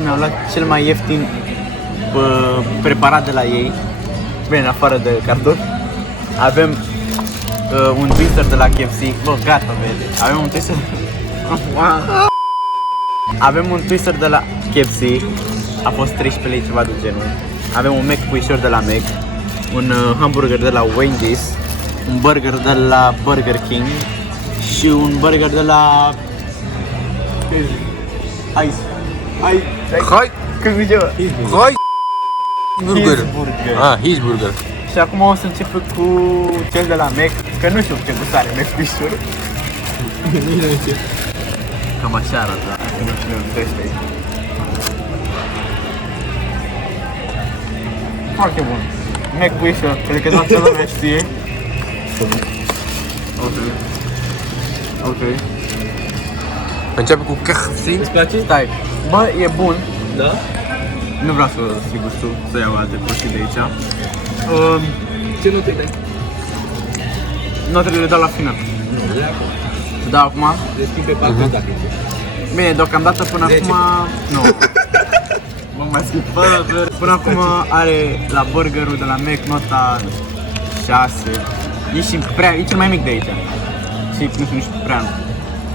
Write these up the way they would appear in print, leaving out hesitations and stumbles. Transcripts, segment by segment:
și mi-am luat cel mai ieftin preparat de la ei. Bine, afară de carton. Avem un twister de la KFC. Bă, gata, vede. Avem un twister. Avem un twister de la KFC. A fost 13 lei, ceva de genul. Avem un Mac puișor de la Mac. Un hamburger de la Wendy's. Un burger de la Burger King. Și un burger de la... Hai! Cât zice, bă? Hai! Burger. Cheeseburger. His burger. Și acum o să încep cu cel de la Mac, că nu știu ce gust are Mac puișor. Cam așa arată, nu știu, crește aici. Foarte bun. Mac puișor, cred că toată lumea știe. Ok. Începe cu KFC. Îți place? Stai. Bă, e bun. Da? Nu vreau să zic gustul, să iau alte prostii de aici. Ce note dai? Notele le dau la final. Nu, le acum. Da, acum? Le schimb pe parcurs dacă e. Bine, deocamdată până 10. acum... Nu. Mă mai schimb. Până acum are la burgerul de la Mac nota 6. E și prea, e cel mai mic de aici. Și nu știu, nici prea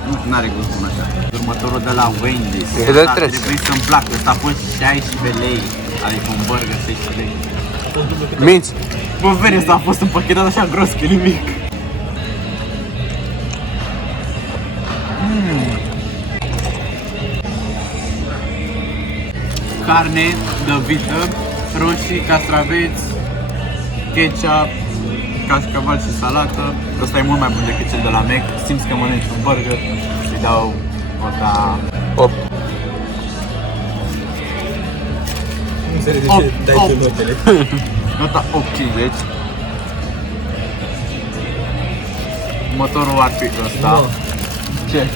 nu știu, n-are gustul așa. Următorul de la Wendy's. E de Ăsta 3. trebuie să-mi placă. Ăsta a fost 16 lei. Adică un burger 16 lei. Minți. Bă, veri, ăsta a fost împachetat așa gros că e nimic. Carne de vită, roșii, castraveți, ketchup, cașcaval și salată. Ăsta e mult mai bun decât cel de la Mac. Simți că mănânci un burger, îi dau nota 8. Nu înțeleg de 8, ce dai 8. tu notele. nota 8,50. Următorul ar fi ăsta. No. Ce?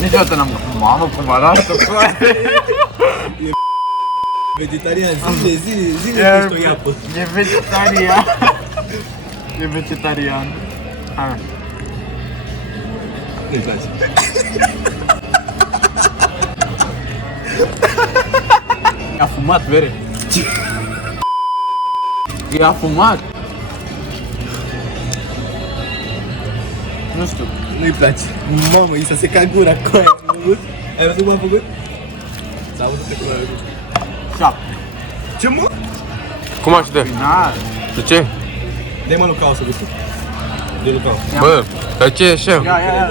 Niciodată n-am... Mamă, cum arată! Vegetarian, zile că ești o iapă. E vegetarian. E vegetarian. Hai. Nu-i place. E afumat, vere. E afumat. Nu știu. Nu-i place. Mamă, i s-a secat gura cu aia. Ai văzut cum am făcut? S-a auzit pe cum am făcut. 7. Ce mă? Cum aș de? Final. De ce? Dă-i mă Lucao să gustul. De Lucao. Bă, dar ce e așa? Ia.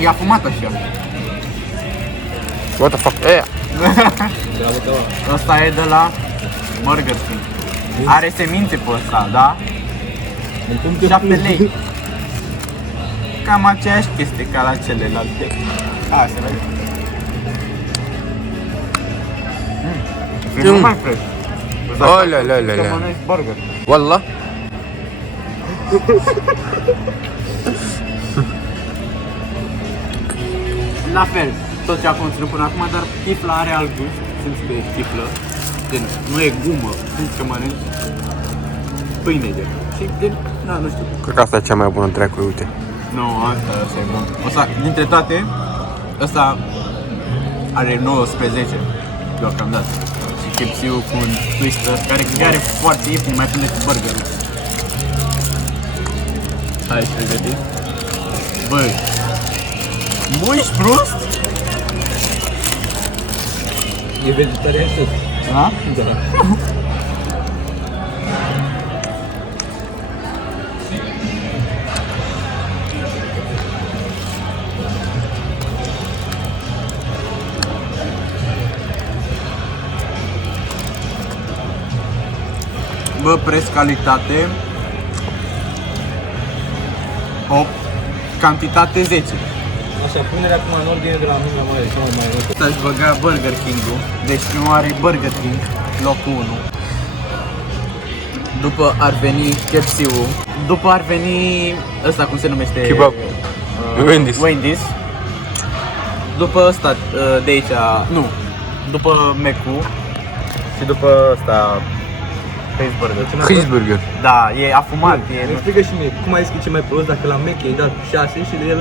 E afumat așa. What the fuck? Aia. De la Lucao. Ăsta e de la Burger King. Are semințe pe ăsta, da? 7 lei. Cam aceeași chestie ca la celelalte. Se vede. E mult mai fresh. Olelelele. Că mănânci burger. Wallah. La fel, tot ce a conținut până acum, dar chifla are alt gust. Simți că e chiflă. Gen, nu e gumă. Simți că mănânci pâine de. Și gen, da, nu știu. Cred că asta e cea mai bună dracu, uite. Nu, asta e bun. Ăsta, dintre toate, ăsta are 19 deocamdată. Și KFC-ul cu un twister care are foarte ieftin, mai pune cu burgerul. Hai, ești pregătit? Băi, bă, ești prost? E vegetarian tot. Da? Da. Bă, preț, calitate 8, cantitate 10. Așa, punerea acum în ordine de la mic la mare, cea mai mare. Ăsta își băga Burger King-ul. Deci primul are Burger King, locul 1. După ar veni KFC-ul. După ar veni ăsta, cum se numește? Kebab. Wendy's. După ăsta de aici, nu. După Mac-ul. Și după ăsta Cheeseburger. Da, e afumat. Nu explică și mie, cum ai zis că e ce mai prost dacă la Mac i-ai dat 6 și de el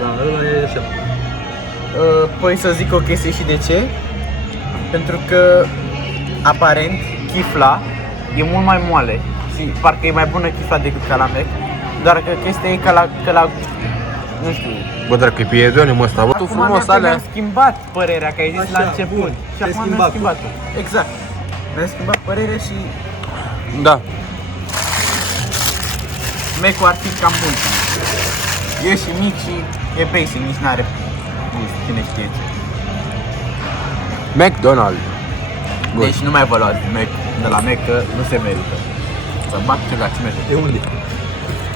la ăla e 7. Păi să zic o chestie și de ce. Pentru că, aparent, chifla e mult mai moale. Și parcă e mai bună chifla decât ca la Mac. Doar că chestia e că la nu știu. Bă, dracu, e piedone, mă, ăsta, bă, tu frumos, alea. Mi-am schimbat părerea, că ai zis Așa, la început. bun. Și Te-ai acum mi-am schimbat. schimbat. Exact. Mi-am schimbat părerea și Da. Mac-ul ar fi cam bun. E și mic și e basic, nici n-are gust, cine știe ce. McDonald's. Bun. Deci nu mai vă luați Mac de la Mac, că nu se merită. Să bag ce la ce merge. De unde?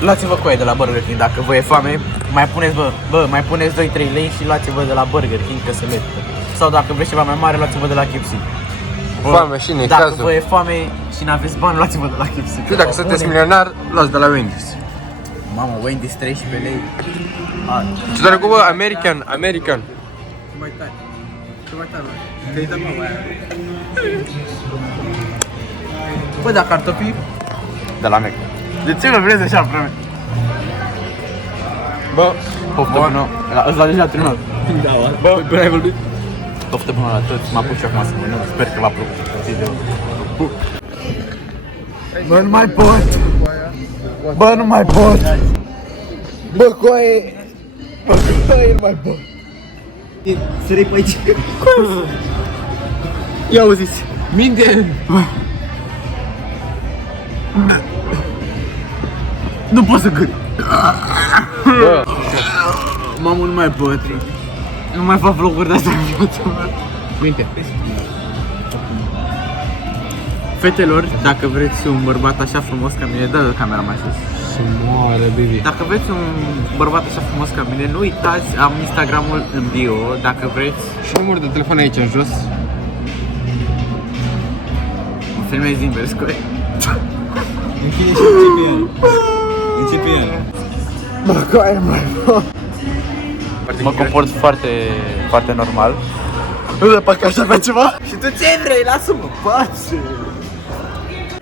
Luați-vă coaie de la Burger King, dacă vă e foame, mai puneți, mai puneți 2-3 lei și luați-vă de la Burger King, că se merită. Sau dacă vreți ceva mai mare, luați-vă de la KFC. Foame și Dacă necazul. vă e foame și n-aveți bani, luați-vă de la KFC. Și dacă sunteți milionar, luați de la Wendy's. Mamă, Wendy's 13 lei. Ce doar cu bă, American. Mai tare. Mai tare. Că-i dă mama aia. Bă, dar cartofii de la Mac. De ce mă vrei așa, frate? Bă, Poftă bună. Ăsta deja terminat. Da, bă, până ai vorbit? Poftă bună la toți. Mă apuc și acum să mănânc. Sper că v-a plăcut video. Bă, nu mai pot. Bă, nu mai pot. Bă, coaie. Bă, coaie, nu mai pot. Sărei pe aici. Ia auziți. Minte. Nu pot să gând. bă, Mamă, nu mai pot. Nu mai fac vloguri de astea în viața mea. Minte. Fetelor, dacă vreți un bărbat așa frumos ca mine, dă camera mai sus. se moare, baby. Dacă vreți un bărbat așa frumos ca mine, nu uitați, am Instagramul în bio, dacă vreți. Și numărul de telefon aici în jos. Mă filmez invers, coi. Închide și începe el. Începe el. Bă, coi, mă comport foarte, foarte normal. Nu de parcă aș avea ceva. Și tu ce vrei? Lasă-mă, pace.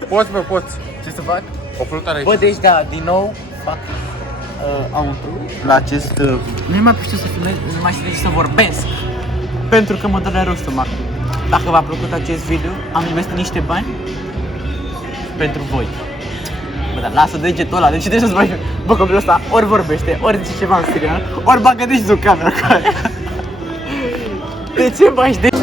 Poți, bă, poți. Ce să fac? O flutare aici. Bă, deci da, din nou fac outro la acest... nu mai știu să filmez, nu mai știu să vorbesc. Pentru că mă dă la rău stomac. Dacă v-a plăcut acest video, am investit niște bani pentru voi. Bă, dar lasă degetul ăla, de ce trebuie să-ți bagi? Bă, copilul ăsta ori vorbește, ori zice ceva în serial, ori bagă degetul în camera cu aia. De ce bagi degetul?